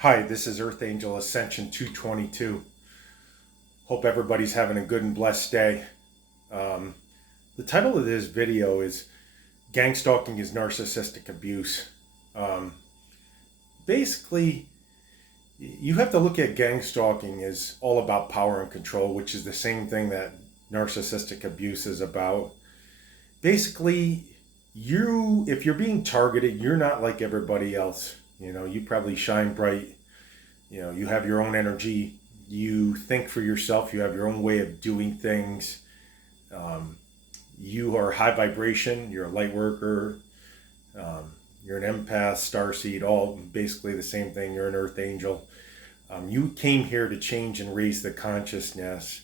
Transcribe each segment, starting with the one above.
Hi, this is Earth Angel Ascension 222. Hope everybody's having a good and blessed day. Um, the title of this video is Gangstalking is Narcissistic Abuse. Um, Basically, you have to look at gangstalking as all about power and control, which is the same thing that narcissistic abuse is about. Basically, if you're being targeted, you're not like everybody else. You probably shine bright. You have your own energy. You think for yourself. You have your own way of doing things. Um, you are high vibration. You're a light worker. You're an empath, starseed, all basically the same thing. You're an earth angel. You came here to change and raise the consciousness.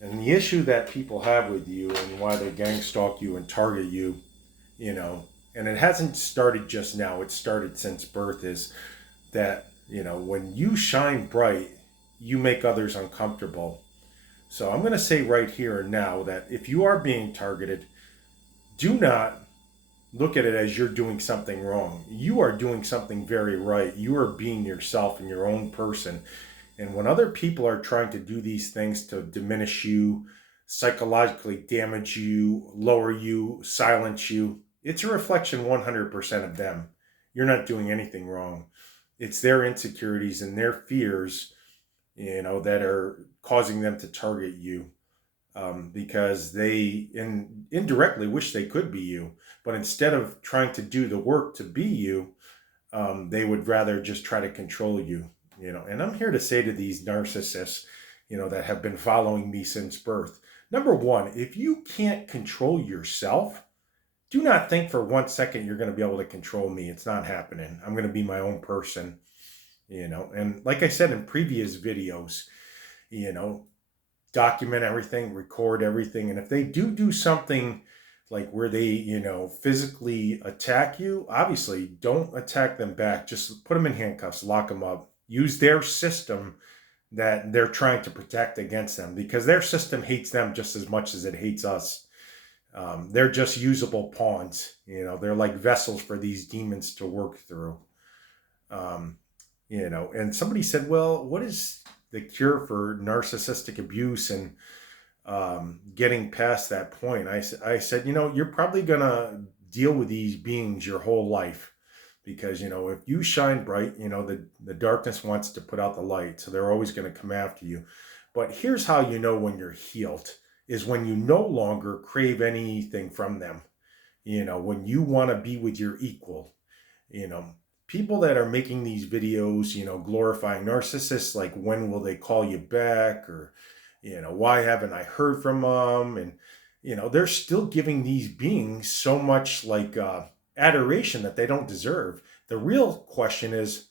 And the issue that people have with you and why they gang stalk you and target you, and it hasn't started just now, it started since birth, is that, when you shine bright, you make others uncomfortable. So I'm going to say right here and now that if you are being targeted, do not look at it as you're doing something wrong. You are doing something very right. You are being yourself and your own person. And when other people are trying to do these things to diminish you, psychologically damage you, lower you, silence you, it's a reflection 100% of them. You're not doing anything wrong. It's their insecurities and their fears, that are causing them to target you, because they indirectly wish they could be you. But instead of trying to do the work to be you, they would rather just try to control you. And I'm here to say to these narcissists, that have been following me since birth. Number one, if you can't control yourself, do not think for 1 second you're going to be able to control me. It's not happening. I'm going to be my own person, and like I said in previous videos, you know, document everything, record everything. And if they do something like where they, physically attack you, obviously don't attack them back. Just put them in handcuffs, lock them up, use their system that they're trying to protect against them, because their system hates them just as much as it hates us. They're just usable pawns. They're like vessels for these demons to work through. Um, and somebody said, well, what is the cure for narcissistic abuse and getting past that point? I said, you're probably going to deal with these beings your whole life, because, if you shine bright, the darkness wants to put out the light. So they're always going to come after you. But here's how you know when you're healed is when you no longer crave anything from them. When you want to be with your equal, you know, people that are making these videos, glorifying narcissists, like when will they call you back, or, why haven't I heard from them? And, they're still giving these beings so much like adoration that they don't deserve. The real question is,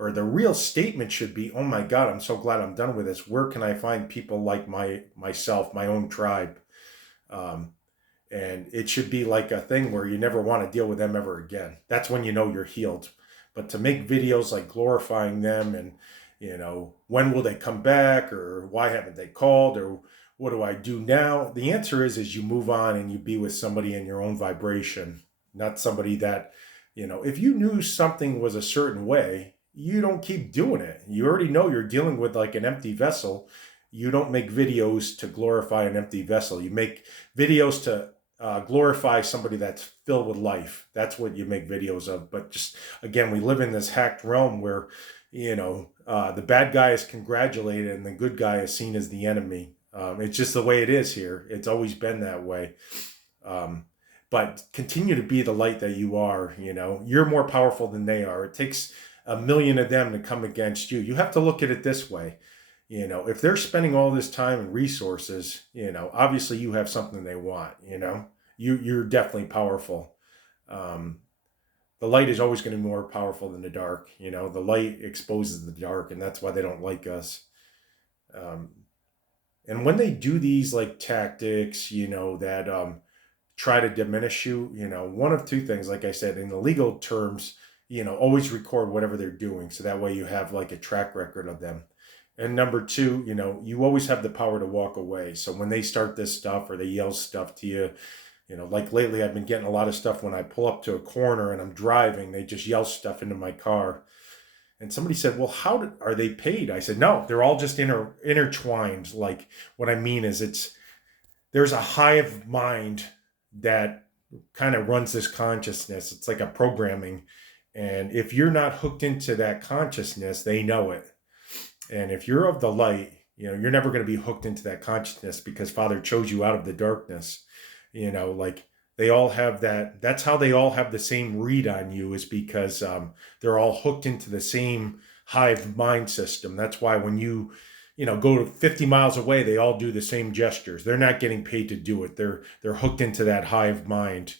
or the real statement should be, oh my God, I'm so glad I'm done with this. Where can I find people like myself, my own tribe? Um, and it should be like a thing where you never want to deal with them ever again. That's when you know you're healed. But to make videos like glorifying them and, when will they come back, or why haven't they called, or what do I do now? The answer is you move on and you be with somebody in your own vibration, not somebody that, if you knew something was a certain way, you don't keep doing it. You already know you're dealing with like an empty vessel. You don't make videos to glorify an empty vessel. You make videos to glorify somebody that's filled with life. That's what you make videos of. But just, again, we live in this hacked realm where, the bad guy is congratulated and the good guy is seen as the enemy. It's just the way it is here. It's always been that way. But continue to be the light that you are. You're more powerful than they are. It takes a million of them to come against you. You have to look at it this way. If they're spending all this time and resources, obviously you have something they want. You're definitely powerful. The light is always going to be more powerful than the dark. The light exposes the dark, and that's why they don't like us. Um, and when they do these like tactics, that try to diminish you, one of two things, like I said, in the legal terms, always record whatever they're doing. So that way you have like a track record of them. And number two, you always have the power to walk away. So when they start this stuff or they yell stuff to you, like lately I've been getting a lot of stuff when I pull up to a corner and I'm driving, they just yell stuff into my car. And somebody said, well, are they paid? I said, no, they're all just intertwined. Like, what I mean is there's a hive mind that kind of runs this consciousness. It's like a programming. And if you're not hooked into that consciousness, they know it. And if you're of the light, you're never going to be hooked into that consciousness, because Father chose you out of the darkness. Like, they all have that. That's how they all have the same read on you, is because they're all hooked into the same hive mind system. That's why when you go to 50 miles away, they all do the same gestures. They're not getting paid to do it. They're hooked into that hive mind,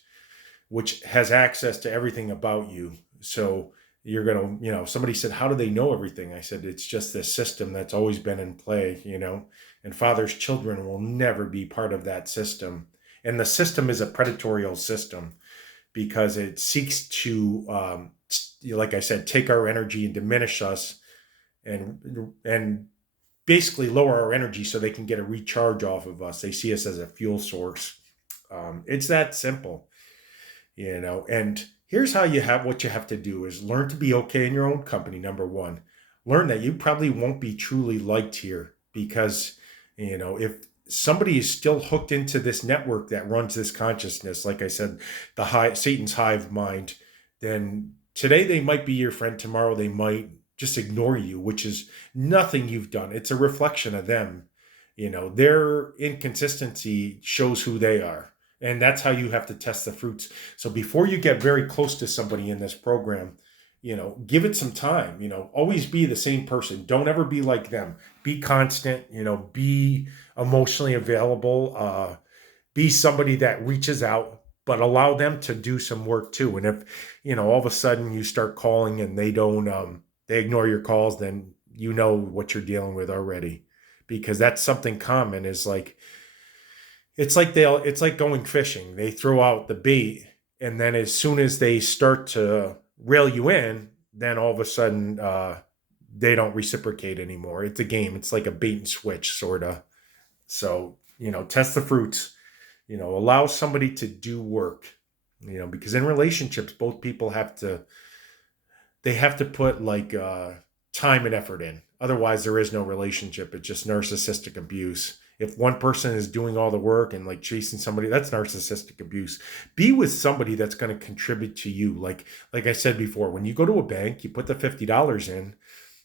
which has access to everything about you. So you're going to, somebody said, how do they know everything? I said, it's just this system that's always been in play, and Father's children will never be part of that system. And the system is a predatorial system, because it seeks to, like I said, take our energy and diminish us, and basically lower our energy so they can get a recharge off of us. They see us as a fuel source. It's that simple, and here's how what you have to do is learn to be okay in your own company. Number one, learn that you probably won't be truly liked here, because, if somebody is still hooked into this network that runs this consciousness, like I said, Satan's hive mind, then today they might be your friend, tomorrow they might just ignore you, which is nothing you've done. It's a reflection of them. Their inconsistency shows who they are. And that's how you have to test the fruits. So before you get very close to somebody in this program, give it some time. Always be the same person. Don't ever be like them. Be constant, be emotionally available, be somebody that reaches out, but allow them to do some work too. And if, all of a sudden you start calling and they don't, they ignore your calls, then you know what you're dealing with already, because that's something common. Is like, it's like going fishing. They throw out the bait, and then as soon as they start to reel you in, then all of a sudden they don't reciprocate anymore. It's a game. It's like a bait and switch, sort of. So, test the fruits, allow somebody to do work, because in relationships, both people have to put like time and effort in. Otherwise, there is no relationship. It's just narcissistic abuse. If one person is doing all the work and like chasing somebody, that's narcissistic abuse. Be with somebody that's going to contribute to you. Like I said before, when you go to a bank, you put the $50 in,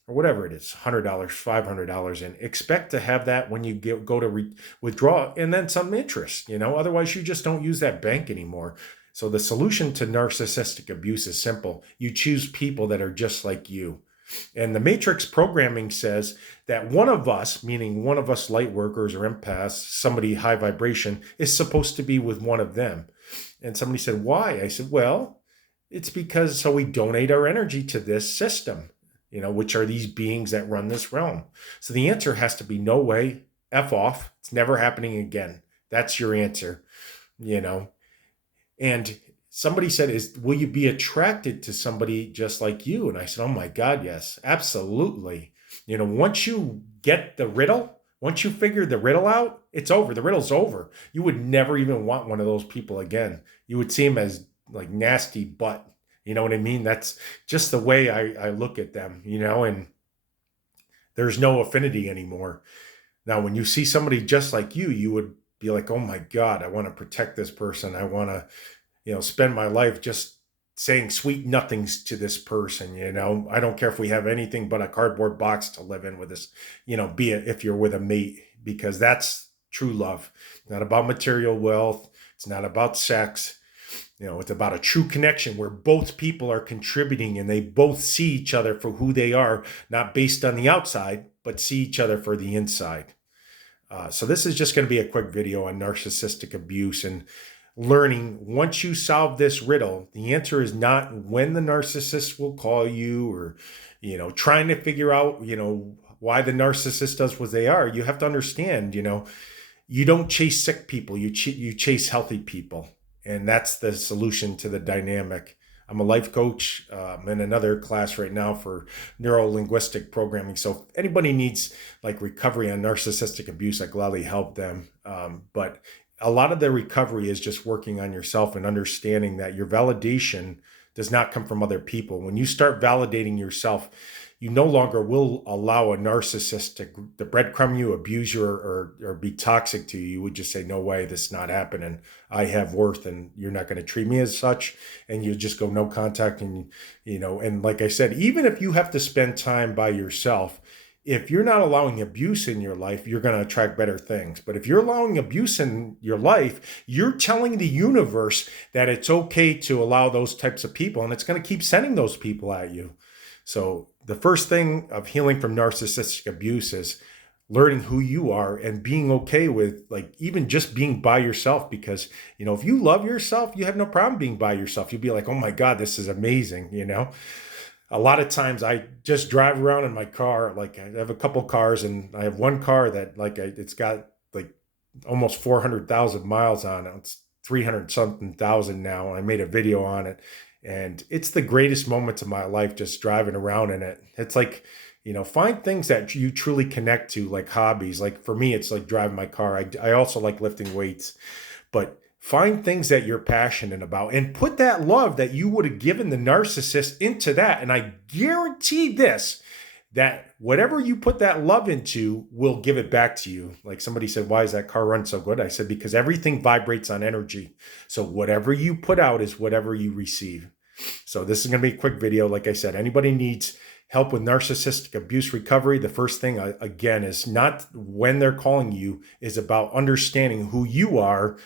or whatever it is, $100, $500 in. Expect to have that when you go to withdraw, and then some interest. Otherwise, you just don't use that bank anymore. So the solution to narcissistic abuse is simple. You choose people that are just like you. And the matrix programming says that one of us, meaning one of us light workers or empaths, somebody high vibration, is supposed to be with one of them. And somebody said, why? I said, well, it's because so we donate our energy to this system, which are these beings that run this realm. So the answer has to be no way, F off. It's never happening again. That's your answer, And somebody said, will you be attracted to somebody just like you? And I said, oh my God, yes, absolutely. Once you get the riddle, once you figure the riddle out, it's over. The riddle's over. You would never even want one of those people again. You would see them as like nasty butt. You know what I mean? That's just the way I look at them, and there's no affinity anymore. Now, when you see somebody just like you would be like, oh my God, I want to protect this person. I want to, spend my life just saying sweet nothings to this person. I don't care if we have anything but a cardboard box to live in with this, be it if you're with a mate, because that's true love. It's not about material wealth. It's not about sex. It's about a true connection where both people are contributing and they both see each other for who they are, not based on the outside, but see each other for the inside. So this is just going to be a quick video on narcissistic abuse and learning. Once you solve this riddle, the answer is not when the narcissist will call you or, trying to figure out, why the narcissist does what they are. You have to understand, you don't chase sick people, you chase healthy people. And that's the solution to the dynamic. I'm a life coach. I'm in another class right now for neuro-linguistic programming. So if anybody needs like recovery on narcissistic abuse, I gladly help them. But a lot of the recovery is just working on yourself and understanding that your validation does not come from other people. When you start validating yourself, you no longer will allow a narcissist to breadcrumb you, abuse you, or be toxic to you. You would just say, no way, this is not happening. I have worth and you're not going to treat me as such. And you just go no contact. And, and like I said, even if you have to spend time by yourself, if you're not allowing abuse in your life, you're going to attract better things. But if you're allowing abuse in your life, you're telling the universe that it's okay to allow those types of people, and it's going to keep sending those people at you. So the first thing of healing from narcissistic abuse is learning who you are and being okay with, like, even just being by yourself. Because, if you love yourself, you have no problem being by yourself. You'll be like, oh my God, this is amazing. A lot of times I just drive around in my car. Like, I have a couple cars, and I have one car that it's got like almost 400,000 miles on it. It's 300 something thousand now. I made a video on it, and it's the greatest moments of my life just driving around in it. It's like, find things that you truly connect to, like hobbies. Like for me, it's like driving my car. I also like lifting weights, but find things that you're passionate about and put that love that you would have given the narcissist into that. And I guarantee this, that whatever you put that love into will give it back to you. Like somebody said, why is that car run so good? I said, because everything vibrates on energy. So whatever you put out is whatever you receive. So this is going to be a quick video. Like I said, anybody needs help with narcissistic abuse recovery, the first thing, again, is not when they're calling you, is about understanding who you are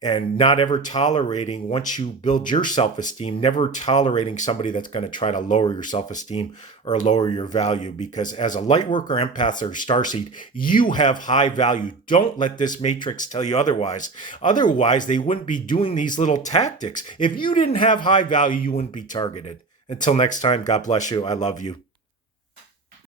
and not ever tolerating, once you build your self-esteem, never tolerating somebody that's going to try to lower your self-esteem or lower your value. Because as a light worker, empath, or starseed, you have high value. Don't let this matrix tell you otherwise. Otherwise, they wouldn't be doing these little tactics. If you didn't have high value, you wouldn't be targeted. Until next time, God bless you. I love you.